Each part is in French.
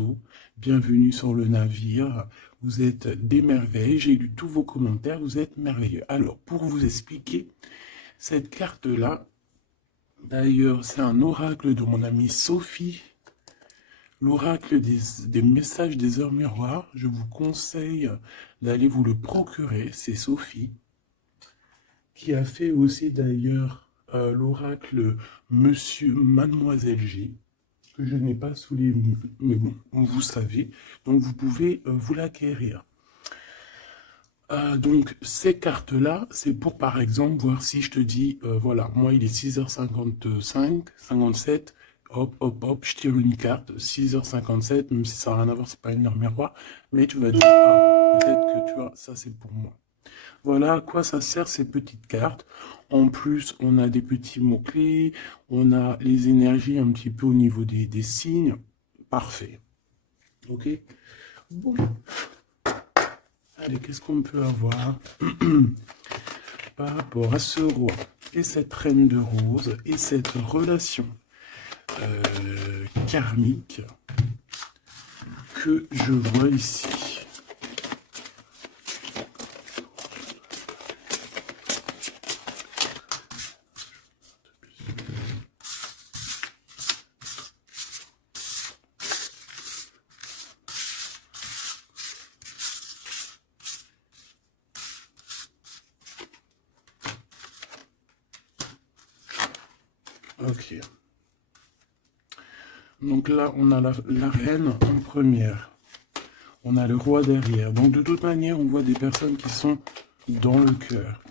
bateau. Bienvenue sur le navire. Vous êtes des merveilles. J'ai lu tous vos commentaires. Vous êtes merveilleux. Alors, pour vous expliquer, cette carte-là, d'ailleurs, c'est un oracle de mon amie Sophie. L'oracle des messages des heures miroirs. Je vous conseille d'aller vous le procurer. C'est Sophie qui a fait aussi d'ailleurs l'oracle Monsieur Mademoiselle G, que je n'ai pas sous les yeux, mais bon, vous savez, donc vous pouvez vous l'acquérir. Donc ces cartes-là, c'est pour par exemple voir si je te dis, voilà, moi il est 6h55, 57, hop, hop, hop, je tire une carte, 6h57, même si ça n'a rien à voir, c'est pas une heure miroir, mais tu vas dire, ah, peut-être que tu vois, ça c'est pour moi. Voilà à quoi ça sert ces petites cartes. En plus, on a des petits mots-clés, on a les énergies un petit peu au niveau des signes. Parfait. Ok? Bon. Allez, qu'est-ce qu'on peut avoir par rapport à ce roi et cette reine de rose et cette relation karmique que je vois ici. Ok. Donc là, on a la reine en première. On a le roi derrière. Donc de toute manière, on voit des personnes qui sont dans le cœur.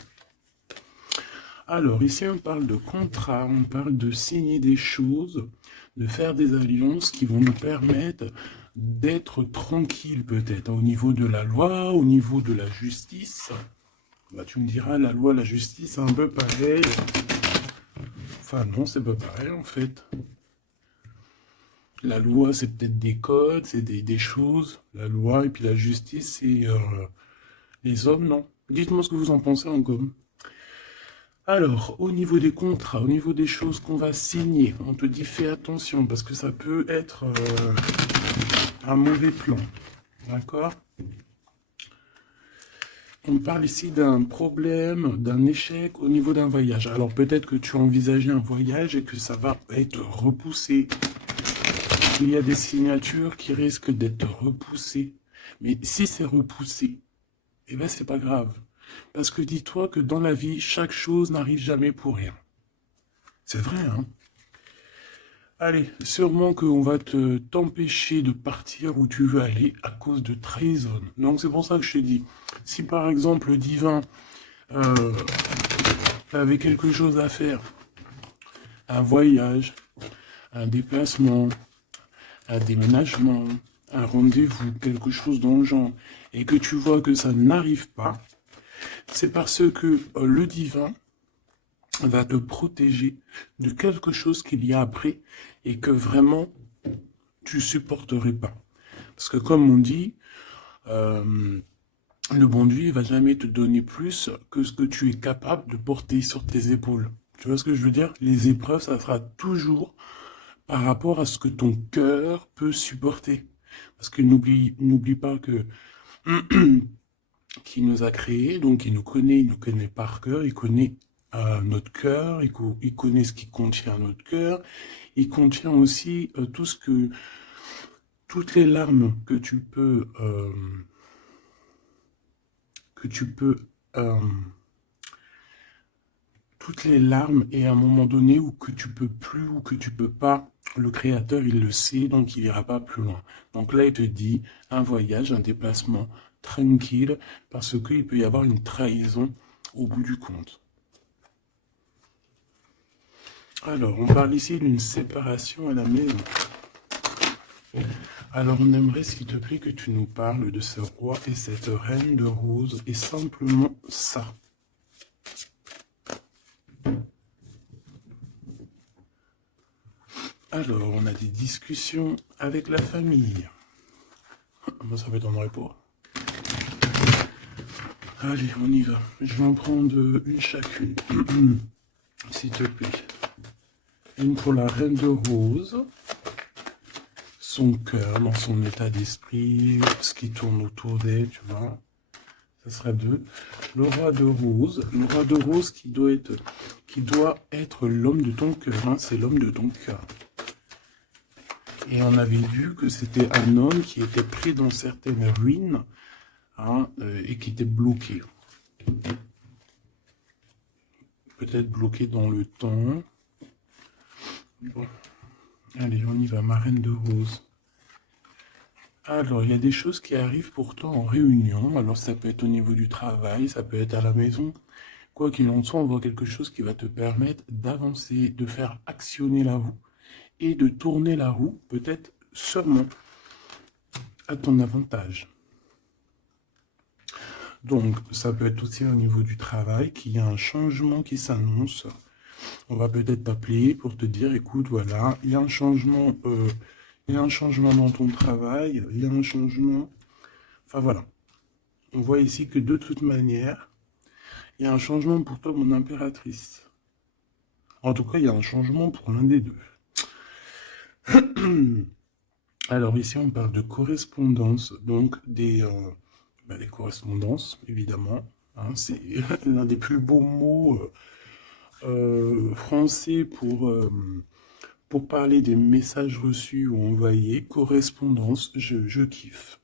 Alors ici, on parle de contrat, on parle de signer des choses, de faire des alliances qui vont nous permettre d'être tranquilles peut-être au niveau de la loi, au niveau de la justice. Bah, tu me diras, la loi, la justice, c'est un peu pareil. Enfin non, c'est pas pareil en fait. La loi, c'est peut-être des codes, c'est des choses. La loi et puis la justice, c'est les hommes, non? Dites-moi ce que vous en pensez en com. Alors, au niveau des contrats, au niveau des choses qu'on va signer, on te dit fais attention parce que ça peut être un mauvais plan. D'accord? On parle ici d'un problème, d'un échec au niveau d'un voyage. Alors peut-être que tu as envisagé un voyage et que ça va être repoussé. Il y a des signatures qui risquent d'être repoussées. Mais si c'est repoussé, eh ben c'est pas grave. Parce que dis-toi que dans la vie, chaque chose n'arrive jamais pour rien. C'est vrai, hein? Allez, sûrement qu'on va t'empêcher de partir où tu veux aller à cause de trahison. Donc c'est pour ça que je te dis, si par exemple le divin avait quelque chose à faire, un voyage, un déplacement, un déménagement, un rendez-vous, quelque chose dans le genre, et que tu vois que ça n'arrive pas, c'est parce que le divin va te protéger de quelque chose qu'il y a après et que vraiment tu supporterais pas. Parce que comme on dit, le bon Dieu il va jamais te donner plus que ce que tu es capable de porter sur tes épaules. Tu vois ce que je veux dire? Les épreuves, ça sera toujours par rapport à ce que ton cœur peut supporter. Parce que n'oublie pas que qui nous a créés, donc il nous connaît par cœur, il connaît notre cœur, il connaît ce qui contient notre cœur, il contient aussi toutes les larmes que tu peux, euh, toutes les larmes et à un moment donné où que tu peux plus ou que tu peux pas, le créateur il le sait, donc il ira pas plus loin. Donc là il te dit un voyage, un déplacement tranquille, parce qu'il peut y avoir une trahison au bout du compte. Alors, on parle ici d'une séparation à la maison. Alors, on aimerait, s'il te plaît, que tu nous parles de ce roi et cette reine de rose, et simplement ça. Alors, on a des discussions avec la famille. Moi, ça m'étonnerait pas. Allez, on y va. Je vais en prendre une chacune. S'il te plaît. Une pour la reine de rose. son cœur, dans son état d'esprit, ce qui tourne autour d'elle, tu vois. Ça sera 2. Le roi de rose. Le roi de rose qui doit être l'homme de ton cœur. Hein, c'est l'homme de ton cœur. Et on avait vu que c'était un homme qui était pris dans certaines ruines, hein, et qui était bloqué. Peut-être bloqué dans le temps. Bon. Allez, on y va, marraine de rose. Alors, il y a des choses qui arrivent pourtant en réunion. Alors, ça peut être au niveau du travail, ça peut être à la maison. Quoi qu'il en soit, on voit quelque chose qui va te permettre d'avancer, de faire actionner la roue et de tourner la roue, peut-être seulement à ton avantage. Donc, ça peut être aussi au niveau du travail qu'il y a un changement qui s'annonce. On va peut-être t'appeler pour te dire, écoute, voilà, il y a un changement... il y a un changement dans ton travail, il y a un changement... Enfin voilà. On voit ici que de toute manière, il y a un changement pour toi, mon impératrice. En tout cas, il y a un changement pour l'un des deux. Alors ici, on parle de correspondance, donc des correspondances, évidemment. Hein, c'est l'un des plus beaux mots français pour parler des messages reçus ou envoyés. Correspondance, je kiffe.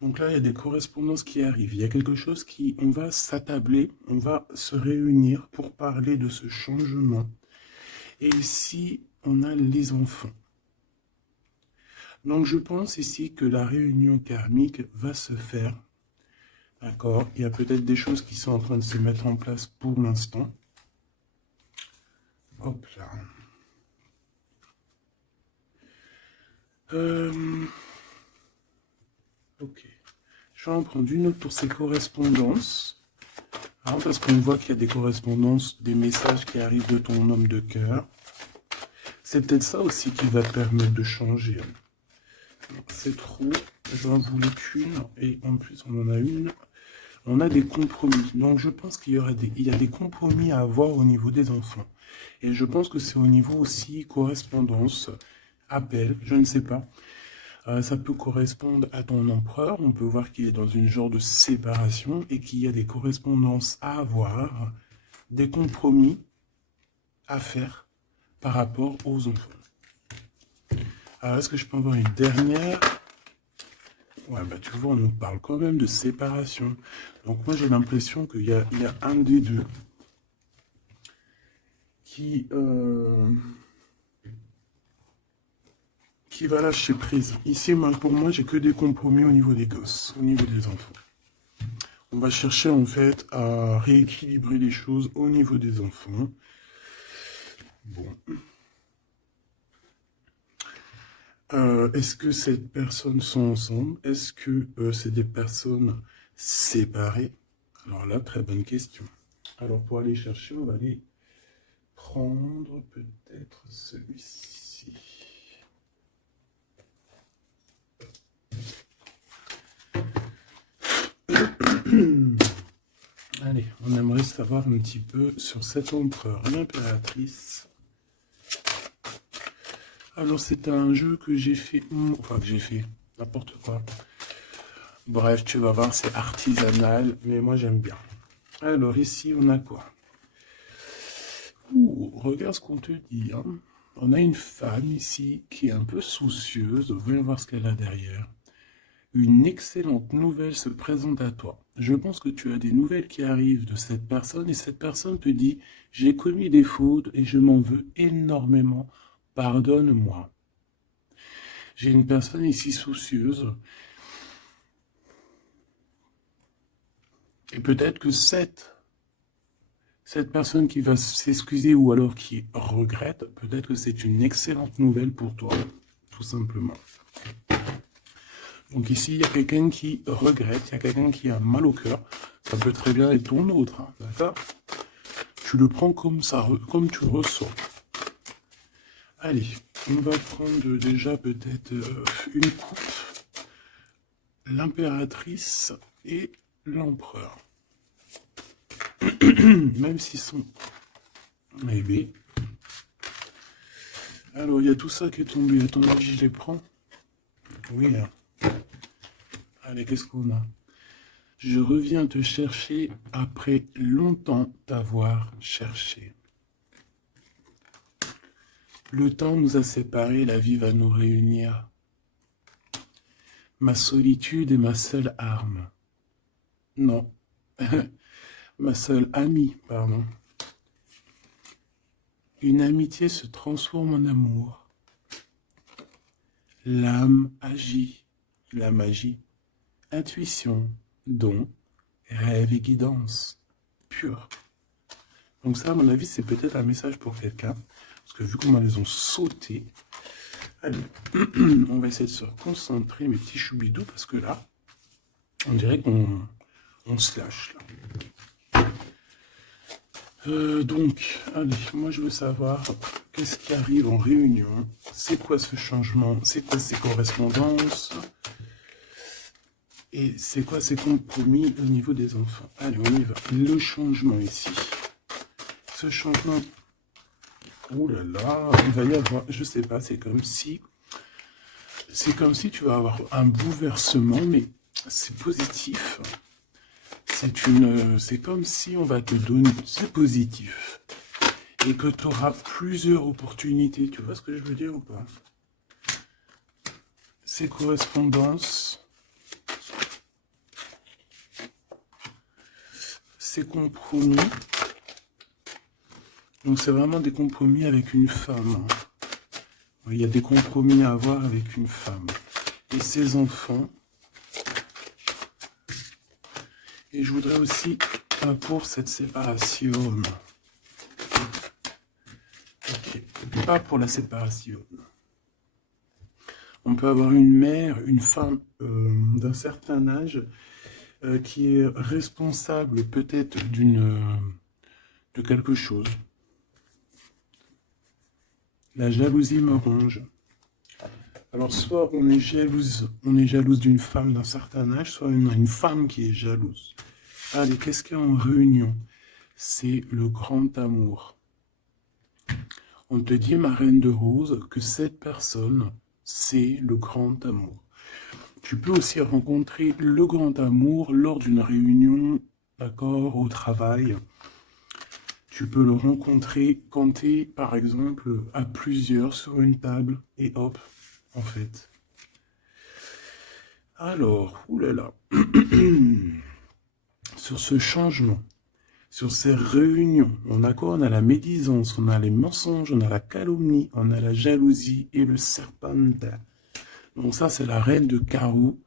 Donc là, il y a des correspondances qui arrivent. Il y a quelque chose on va s'attabler, on va se réunir pour parler de ce changement. Et ici, on a les enfants. Donc je pense ici que la réunion karmique va se faire. D'accord? Il y a peut-être des choses qui sont en train de se mettre en place pour l'instant. Hop là. Ok. Je vais en prendre une autre pour ces correspondances. Hein, parce qu'on voit qu'il y a des correspondances, des messages qui arrivent de ton homme de cœur. C'est peut-être ça aussi qui va te permettre de changer. C'est trop. Je n'en voulais qu'une. Et en plus, on en a une. On a des compromis. Donc, je pense qu'il y a des compromis à avoir au niveau des enfants. Et je pense que c'est au niveau aussi correspondance, appel, je ne sais pas. Ça peut correspondre à ton empereur. On peut voir qu'il est dans une genre de séparation et qu'il y a des correspondances à avoir, des compromis à faire par rapport aux enfants. Alors, est-ce que je peux avoir une dernière? Ouais, bah tu vois, on nous parle quand même de séparation. Donc moi, j'ai l'impression qu'il y a un des deux qui va lâcher prise. Ici, pour moi, j'ai que des compromis au niveau des gosses, au niveau des enfants. On va chercher en fait à rééquilibrer les choses au niveau des enfants. Bon. Est-ce que ces personnes sont ensemble? Est-ce que c'est des personnes séparées? Alors là, très bonne question. Alors pour aller chercher, on va aller prendre peut-être celui-ci. Allez, on aimerait savoir un petit peu sur cet empereur, l'impératrice. Alors c'est un jeu que j'ai fait, enfin que j'ai fait, n'importe quoi. Bref, tu vas voir, c'est artisanal, mais moi j'aime bien. Alors ici, on a quoi? Regarde ce qu'on te dit. Hein. On a une femme ici qui est un peu soucieuse. Voyons voir ce qu'elle a derrière. Une excellente nouvelle se présente à toi. Je pense que tu as des nouvelles qui arrivent de cette personne et cette personne te dit « J'ai commis des fautes et je m'en veux énormément. Pardonne-moi. » J'ai une personne ici soucieuse. Et peut-être que cette personne qui va s'excuser ou alors qui regrette, peut-être que c'est une excellente nouvelle pour toi, tout simplement. Donc ici, il y a quelqu'un qui regrette, il y a quelqu'un qui a mal au cœur. Ça peut très bien être ton autre, hein, d'accord? Tu le prends comme ça, comme tu le ressens. Allez, on va prendre déjà peut-être une coupe. L'impératrice, et l'empereur. Même s'ils sont bébés. Alors, il y a tout ça qui est tombé. À ton avis, je les prends? Oui, hein. Allez, qu'est-ce qu'on a? Je reviens te chercher après longtemps t'avoir cherché. Le temps nous a séparés, la vie va nous réunir. Ma solitude est ma seule arme. Non, ma seule amie, pardon. Une amitié se transforme en amour. L'âme agit, la magie, intuition, don, rêve et guidance, pure. Donc ça, à mon avis, c'est peut-être un message pour quelqu'un. Parce que vu comment elles ont sauté, allez, on va essayer de se concentrer, mes petits choubidous, parce que là, on dirait qu'on se lâche, là. Donc, allez, moi je veux savoir qu'est-ce qui arrive en réunion, c'est quoi ce changement, c'est quoi ces correspondances, et c'est quoi ces compromis au niveau des enfants. Allez, on y va. Le changement ici. Ce changement, oh là là, il va y avoir, je sais pas, c'est comme si tu vas avoir un bouleversement, mais c'est positif. C'est comme si on va te donner, c'est positif. Et que tu auras plusieurs opportunités. Tu vois ce que je veux dire ou pas? Ces correspondances, ces compromis. Donc c'est vraiment des compromis avec une femme. Il y a des compromis à avoir avec une femme. Et ses enfants. Et je voudrais aussi pour cette séparation. Okay. Pas pour la séparation. On peut avoir une mère, une femme d'un certain âge qui est responsable peut-être de quelque chose. La jalousie me ronge. Alors soit on est jalouse d'une femme d'un certain âge, soit une femme qui est jalouse. Allez, qu'est-ce qu'il y a en réunion? C'est le grand amour. On te dit, ma reine de rose, que cette personne, c'est le grand amour. Tu peux aussi rencontrer le grand amour lors d'une réunion, d'accord, au travail. Tu peux le rencontrer quand tu es, par exemple, à plusieurs sur une table, et hop, en fait. Alors, oulala, sur ce changement, sur ces réunions, on a la médisance, on a les mensonges, on a la calomnie, on a la jalousie et le serpentin. Donc ça, c'est la reine de carreau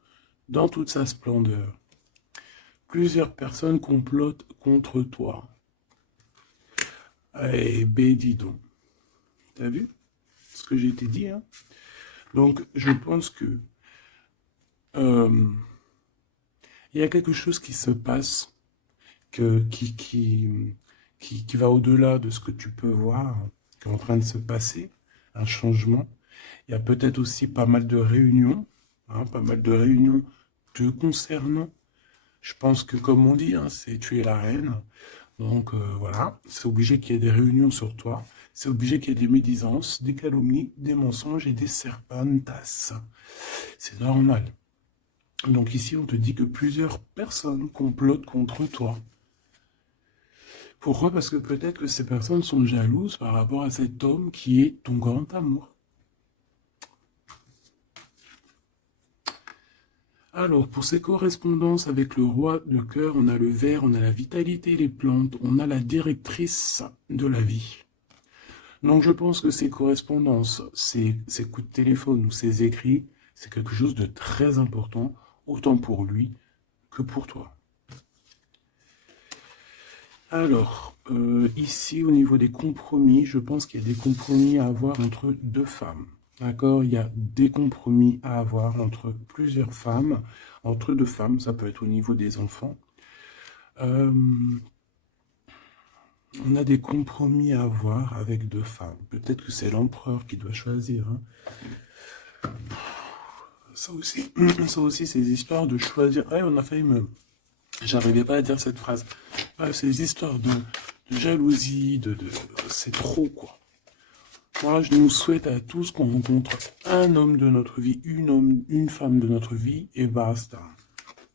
dans toute sa splendeur. Plusieurs personnes complotent contre toi. Eh ben, dis donc. T'as vu ce que j'ai dit, hein? Donc, je pense que il y a quelque chose qui se passe qui va au-delà de ce que tu peux voir, qui est en train de se passer, un changement. Il y a peut-être aussi pas mal de réunions, hein, pas mal de réunions te concernant. Je pense que, comme on dit, hein, c'est tu es la reine. Donc voilà, c'est obligé qu'il y ait des réunions sur toi. C'est obligé qu'il y ait des médisances, des calomnies, des mensonges et des serpentas. C'est normal. Donc ici, on te dit que plusieurs personnes complotent contre toi. Pourquoi? Parce que peut-être que ces personnes sont jalouses par rapport à cet homme qui est ton grand amour. Alors, pour ces correspondances avec le roi de cœur, on a le ver, on a la vitalité, les plantes, on a la directrice de la vie. Donc je pense que ces correspondances, ces coups de téléphone ou ces écrits, c'est quelque chose de très important, autant pour lui que pour toi. Alors, ici, au niveau des compromis, je pense qu'il y a des compromis à avoir entre deux femmes. D'accord? Il y a des compromis à avoir entre plusieurs femmes, entre deux femmes, ça peut être au niveau des enfants. On a des compromis à avoir avec deux femmes. Peut-être que c'est l'empereur qui doit choisir. Hein. Ça aussi, ça aussi, ces histoires de choisir. Ouais, on a failli me. J'arrivais pas à dire cette phrase. Ouais, ces histoires de jalousie, c'est trop, quoi. Moi, je nous souhaite à tous qu'on rencontre un homme de notre vie, une femme de notre vie, et basta.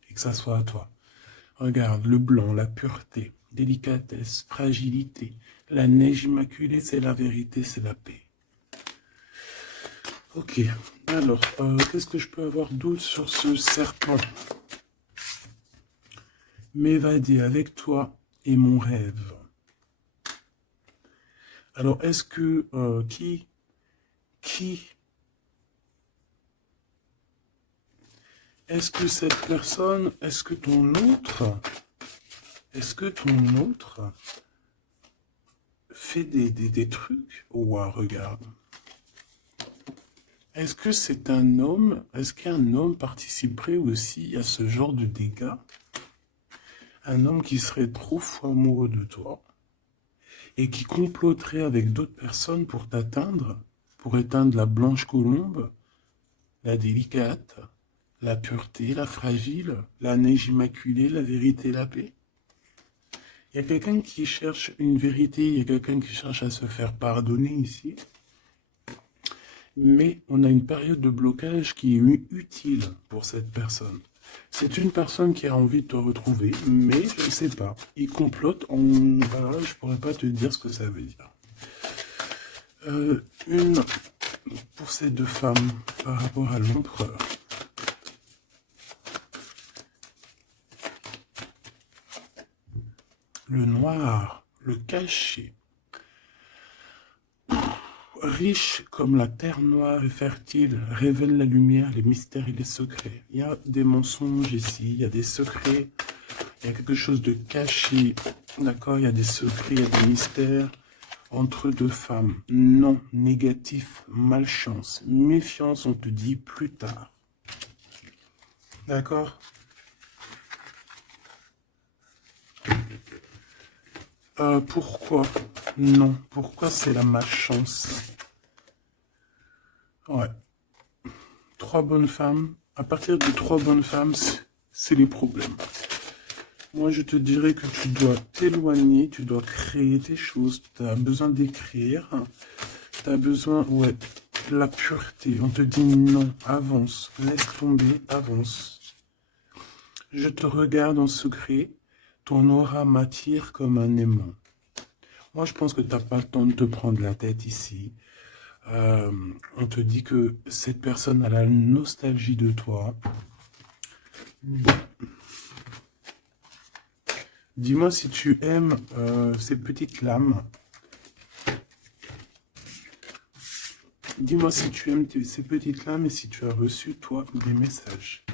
Et que ça soit à toi. Regarde, le blanc, la pureté, délicatesse, fragilité. La neige immaculée, c'est la vérité, c'est la paix. Ok, alors, qu'est-ce que je peux avoir d'autre sur ce serpent? M'évader avec toi est mon rêve. Alors, est-ce que, est-ce que cette personne, est-ce que ton autre fait des trucs? Ouah, regarde. Est-ce que c'est un homme? Est-ce qu'un homme participerait aussi à ce genre de dégâts? Un homme qui serait trop fou amoureux de toi et qui comploterait avec d'autres personnes pour t'atteindre, pour éteindre la blanche colombe, la délicate, la pureté, la fragile, la neige immaculée, la vérité, la paix. Il y a quelqu'un qui cherche une vérité, il y a quelqu'un qui cherche à se faire pardonner ici. Mais on a une période de blocage qui est utile pour cette personne. C'est une personne qui a envie de te retrouver, mais je ne sais pas. Il complote, voilà, je pourrais pas te dire ce que ça veut dire. Une pour ces deux femmes par rapport à l'empereur. Le noir, le caché. Riche comme la terre noire et fertile, révèle la lumière, les mystères et les secrets. Il y a des mensonges ici, il y a des secrets, il y a quelque chose de caché, d'accord? Il y a des secrets, il y a des mystères entre deux femmes. Non, négatif, malchance, méfiance, on te dit plus tard. D'accord? Pourquoi? Non, pourquoi c'est la malchance? Ouais. Trois bonnes femmes. À partir de trois bonnes femmes, c'est les problèmes. Moi, je te dirais que tu dois t'éloigner, tu dois créer tes choses. Tu as besoin d'écrire. Tu as besoin, ouais, de la pureté. On te dit non, avance, laisse tomber, avance. Je te regarde en secret. Ton aura m'attire comme un aimant. Moi, je pense que tu n'as pas le temps de te prendre la tête ici. On te dit que cette personne a la nostalgie de toi. Bon. Dis-moi si tu aimes ces petites lames. Dis-moi si tu aimes ces petites lames et si tu as reçu, toi, des messages.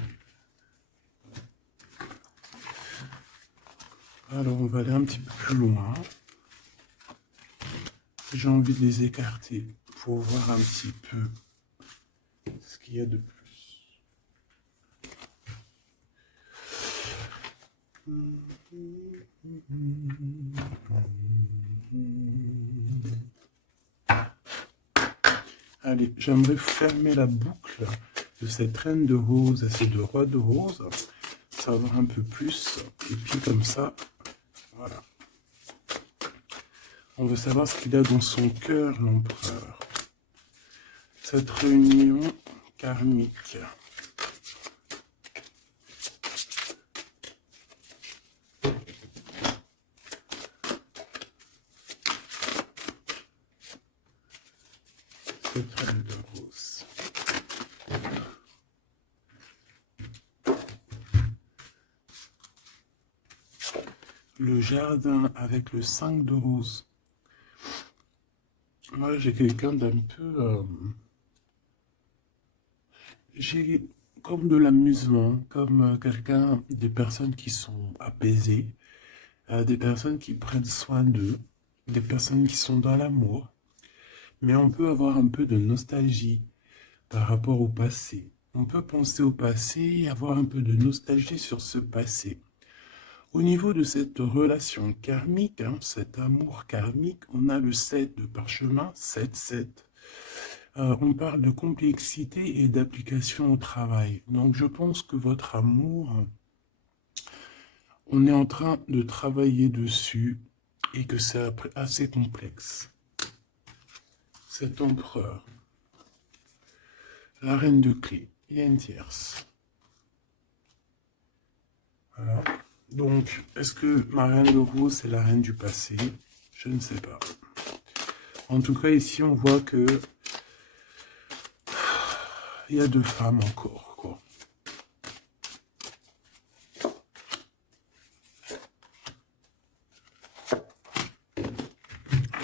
Alors, on va aller un petit peu plus loin. J'ai envie de les écarter pour voir un petit peu ce qu'il y a de plus. Allez, j'aimerais fermer la boucle de cette reine de rose et ces deux rois de rose, savoir un peu plus, et puis comme ça, voilà. On veut savoir ce qu'il a dans son cœur, l'empereur. Cette réunion karmique. Cette reine de rose. Le jardin avec le 5 de rose. Moi, j'ai quelqu'un d'un peu... j'ai comme de l'amusement, comme quelqu'un, des personnes qui sont apaisées, des personnes qui prennent soin d'eux, des personnes qui sont dans l'amour. Mais on peut avoir un peu de nostalgie par rapport au passé. On peut penser au passé et avoir un peu de nostalgie sur ce passé. Au niveau de cette relation karmique, cet amour karmique, on a le 7 de parchemin, 7, 7. On parle de complexité et d'application au travail. Donc je pense que votre amour, on est en train de travailler dessus et que c'est assez complexe. Cet empereur, la reine de clé, il y a une tierce. Voilà. Donc, est-ce que ma reine de rose, c'est la reine du passé? Je ne sais pas. En tout cas, ici, on voit que il y a 2 femmes encore, quoi.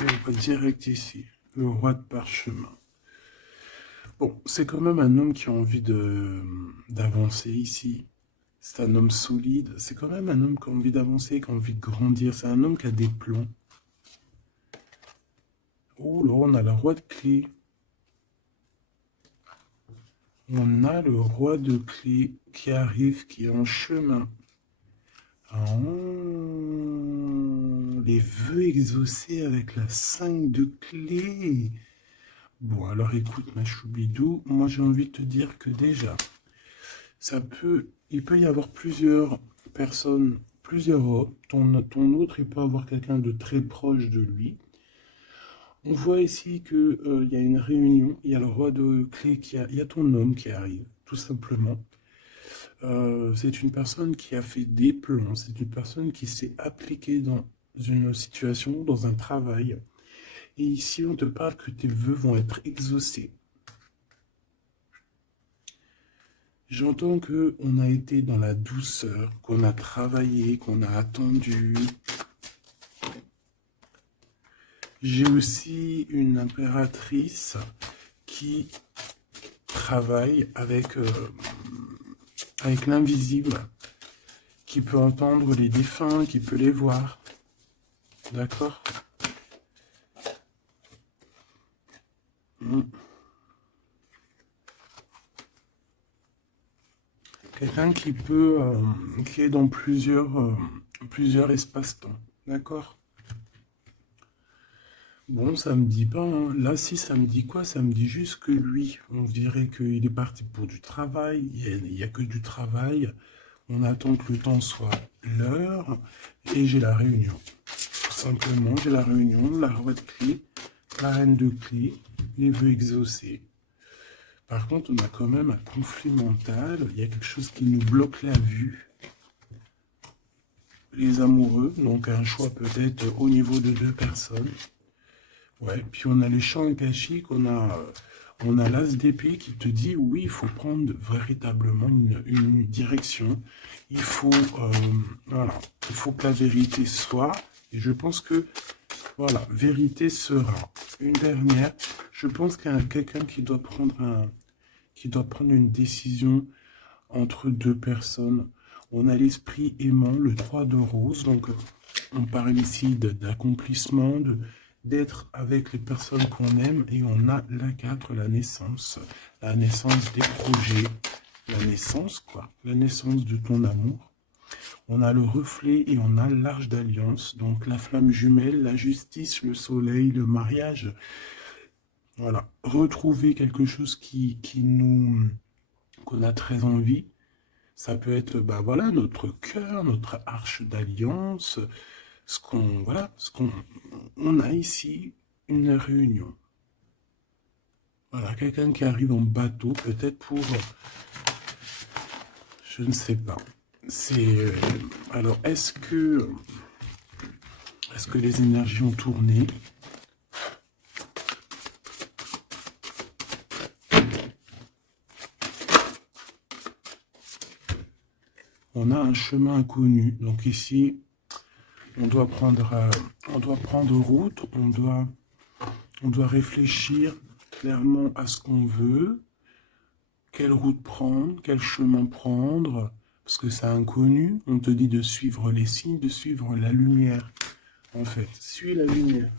Et on va direct ici, le roi de parchemin. Bon, c'est quand même un homme qui a envie d'avancer ici. C'est un homme solide. C'est quand même un homme qui a envie d'avancer, qui a envie de grandir. C'est un homme qui a des plans. Oh là, on a le roi de clé. On a le roi de clé qui arrive, qui est en chemin. Oh, les vœux exaucés avec la 5 de clé. Bon, alors écoute, ma choubidou, moi j'ai envie de te dire que déjà, il peut y avoir plusieurs personnes, plusieurs hommes. Ton autre, il peut avoir quelqu'un de très proche de lui. On voit ici que il y a une réunion, il y a le roi de clé il y a ton homme qui arrive, tout simplement. C'est une personne qui a fait des plans, c'est une personne qui s'est appliquée dans une situation, dans un travail. Et ici, on te parle que tes vœux vont être exaucés. J'entends que on a été dans la douceur, qu'on a travaillé, qu'on a attendu. J'ai aussi une impératrice qui travaille avec l'invisible, qui peut entendre les défunts, qui peut les voir. D'accord? Quelqu'un qui est dans plusieurs espaces-temps. D'accord? Bon, ça me dit pas, hein. Là, si, ça me dit quoi? Ça me dit juste que lui, on dirait qu'il est parti pour du travail. Il y a que du travail. On attend que le temps soit l'heure. Et j'ai la réunion. Tout simplement, j'ai la réunion, la roi de clé, la reine de clé, les vœux exaucés. Par contre, on a quand même un conflit mental. Il y a quelque chose qui nous bloque la vue. Les amoureux, donc un choix peut-être au niveau de 2 personnes. Ouais, puis on a les champs akashiques, on a l'as d'épée qui te dit oui, il faut prendre véritablement une direction. Voilà, il faut que la vérité soit. Et je pense que, voilà, vérité sera. Une dernière, je pense qu'il y a quelqu'un qui doit prendre une décision entre 2 personnes. On a l'esprit aimant, le 3 de rose, donc on parle ici d'accomplissement, d'être avec les personnes qu'on aime, et on a la 4, la naissance des projets, la naissance, quoi, la naissance de ton amour. On a le reflet et on a l'arche d'alliance, donc la flamme jumelle, la justice, le soleil, le mariage. Voilà, retrouver quelque chose qu'on a très envie. Ça peut être, bah voilà, notre cœur, notre arche d'alliance, on a ici une réunion. Voilà, quelqu'un qui arrive en bateau, peut-être pour, je ne sais pas. Alors, est-ce que les énergies ont tourné? On a un chemin inconnu. Donc ici, on doit prendre route, on doit réfléchir clairement à ce qu'on veut, quelle route prendre, quel chemin prendre, parce que c'est inconnu. On te dit de suivre les signes, de suivre la lumière. En fait, suis la lumière.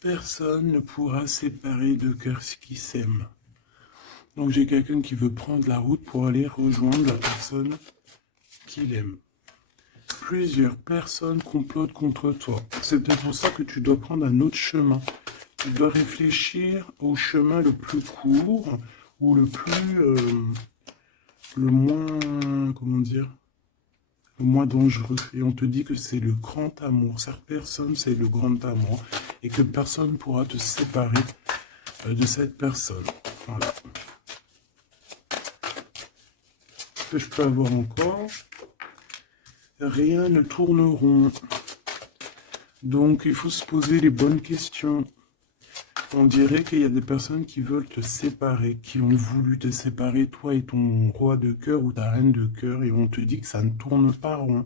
Personne ne pourra séparer deux cœurs qui s'aiment. Donc j'ai quelqu'un qui veut prendre la route pour aller rejoindre la personne qu'il aime. Plusieurs personnes complotent contre toi. C'est peut-être pour ça que tu dois prendre un autre chemin. Tu dois réfléchir au chemin le plus court ou le moins, comment dire, le moins dangereux. Et on te dit que c'est le grand amour. Cette personne, c'est le grand amour. Et que personne ne pourra te séparer de cette personne. Voilà. Ce que je peux avoir encore, rien ne tourne rond. Donc, il faut se poser les bonnes questions. On dirait qu'il y a des personnes qui veulent te séparer, qui ont voulu te séparer, toi et ton roi de cœur ou ta reine de cœur, et on te dit que ça ne tourne pas rond.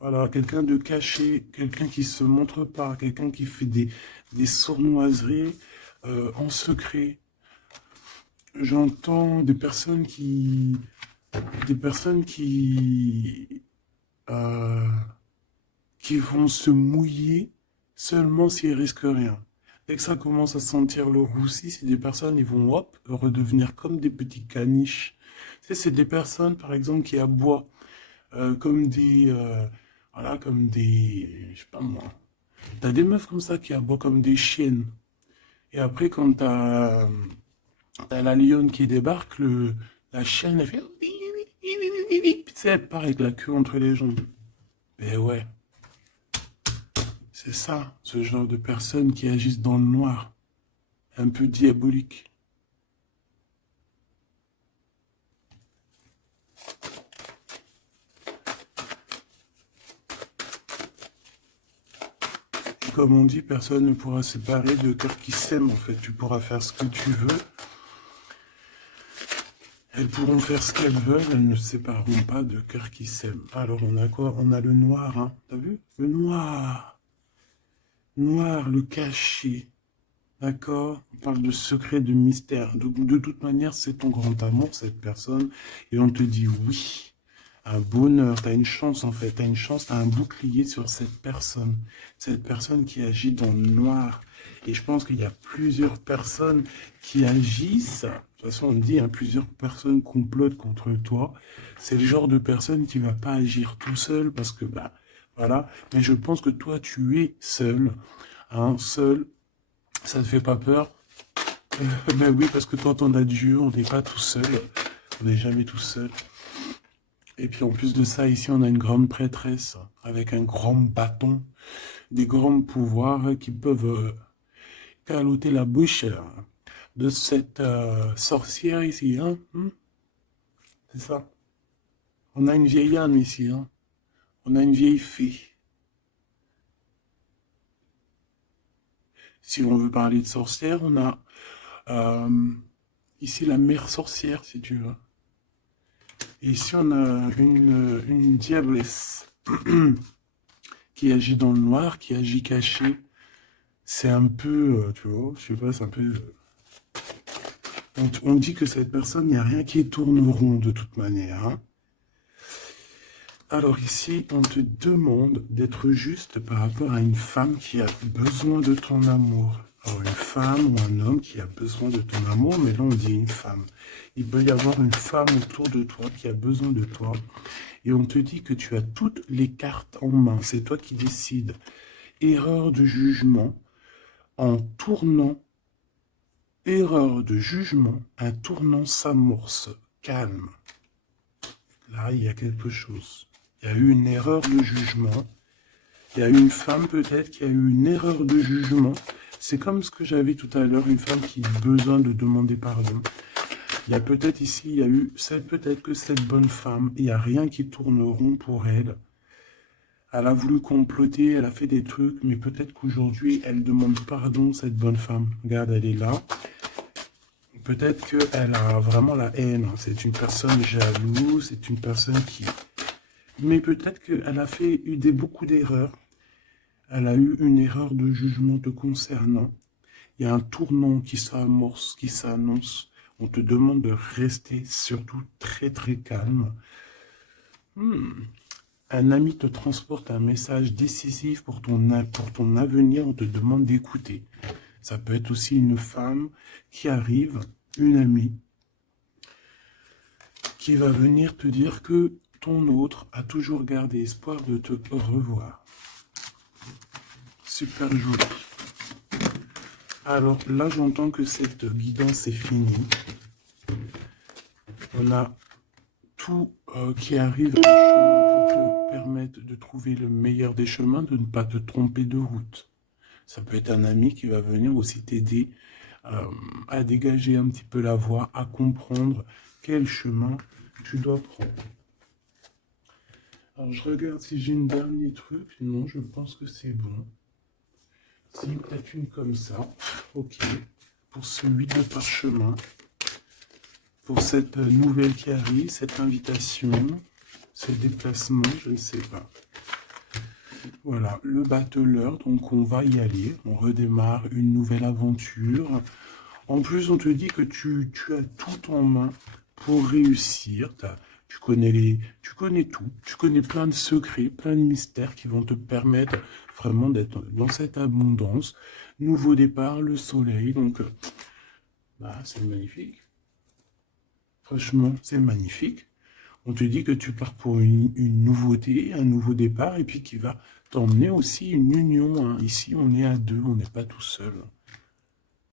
Voilà, quelqu'un de caché, quelqu'un qui se montre pas, quelqu'un qui fait des sournoiseries en secret. J'entends des personnes euh, qui vont se mouiller seulement s'ils risquent rien. Dès que ça commence à sentir le roussi, c'est des personnes, ils vont hop, redevenir comme des petits caniches. Tu sais, c'est des personnes, par exemple, qui aboient comme voilà, comme des, je sais pas moi. T'as des meufs comme ça qui aboient comme des chiennes. Et après, quand t'as la lionne qui débarque, la chienne, elle fait, tu sais, elle part avec la queue entre les jambes. Ben ouais. C'est ça, ce genre de personnes qui agissent dans le noir, un peu diabolique. Et comme on dit, personne ne pourra séparer de cœurs qui s'aiment, en fait. Tu pourras faire ce que tu veux. Elles pourront faire ce qu'elles veulent, elles ne sépareront pas de cœurs qui s'aiment. Alors, on a quoi? On a le noir, hein. T'as vu? Le noir. Noir, le caché. D'accord? On parle de secret, de mystère. De toute manière, c'est ton grand amour, cette personne. Et on te dit oui. Un bonheur, tu as une chance en fait. Tu as une chance, tu as un bouclier sur cette personne. Cette personne qui agit dans le noir. Et je pense qu'il y a plusieurs personnes qui agissent. De toute façon, on dit, hein, plusieurs personnes complotent contre toi. C'est le genre de personne qui va pas agir tout seul parce que, bah, voilà. Mais je pense que toi, tu es seul. Hein, seul. Ça ne fait pas peur? Ben oui, parce que quand on a Dieu, on n'est pas tout seul. On n'est jamais tout seul. Et puis en plus de ça, ici, on a une grande prêtresse avec un grand bâton, des grands pouvoirs qui peuvent caloter la bouche de cette sorcière ici. Hein? C'est ça. On a une vieille âme ici. Hein? On a une vieille fée. Si on veut parler de sorcière, on a euh, ici la mère sorcière, si tu veux. Et ici, on a une diablesse qui agit dans le noir, qui agit caché. C'est un peu, tu vois, je sais pas, c'est un peu... On dit que cette personne, il n'y a rien qui tourne rond de toute manière. Hein. Alors ici, on te demande d'être juste par rapport à une femme qui a besoin de ton amour. Alors une femme ou un homme qui a besoin de ton amour, mais là on dit une femme. Il peut y avoir une femme autour de toi qui a besoin de toi. Et on te dit que tu as toutes les cartes en main. C'est toi qui décides. Erreur de jugement en tournant. Erreur de jugement, un tournant s'amorce. Calme. Là, il y a quelque chose. Il y a eu une erreur de jugement. Il y a eu une femme peut-être qui a eu une erreur de jugement. C'est comme ce que j'avais tout à l'heure, une femme qui a besoin de demander pardon. Il y a peut-être ici, il y a eu peut-être que cette bonne femme, il n'y a rien qui tourne rond pour elle. Elle a voulu comploter, elle a fait des trucs, mais peut-être qu'aujourd'hui, elle demande pardon, cette bonne femme. Regarde, elle est là. Peut-être qu'elle a vraiment la haine. C'est une personne jalouse, c'est une personne qui... Mais peut-être qu'elle a fait beaucoup d'erreurs. Elle a eu une erreur de jugement te concernant. Il y a un tournant qui s'amorce, qui s'annonce. On te demande de rester surtout très très calme. Un ami te transporte un message décisif pour ton avenir. On te demande d'écouter. Ça peut être aussi une femme qui arrive, une amie, qui va venir te dire que ton autre a toujours gardé espoir de te revoir. Super joli. Alors là, j'entends que cette guidance est finie. On a tout qui arrive à un chemin pour te permettre de trouver le meilleur des chemins, de ne pas te tromper de route. Ça peut être un ami qui va venir aussi t'aider à dégager un petit peu la voie, à comprendre quel chemin tu dois prendre. Alors je regarde si j'ai une dernier truc. Non, je pense que c'est bon. Si, peut-être une comme ça. Ok. Pour ce 8 de parchemin. Pour cette nouvelle qui arrive, cette invitation, ce déplacement, je ne sais pas. Voilà, le battleur, donc on va y aller. On redémarre une nouvelle aventure. En plus, on te dit que tu as tout en main pour réussir. Tu connais tout. Tu connais plein de secrets, plein de mystères qui vont te permettre vraiment d'être dans cette abondance. Nouveau départ, le soleil. Donc, c'est magnifique. Franchement, c'est magnifique. On te dit que tu pars pour une nouveauté, un nouveau départ, et puis qui va t'emmener aussi une union. Hein. Ici, on est à deux, on n'est pas tout seul.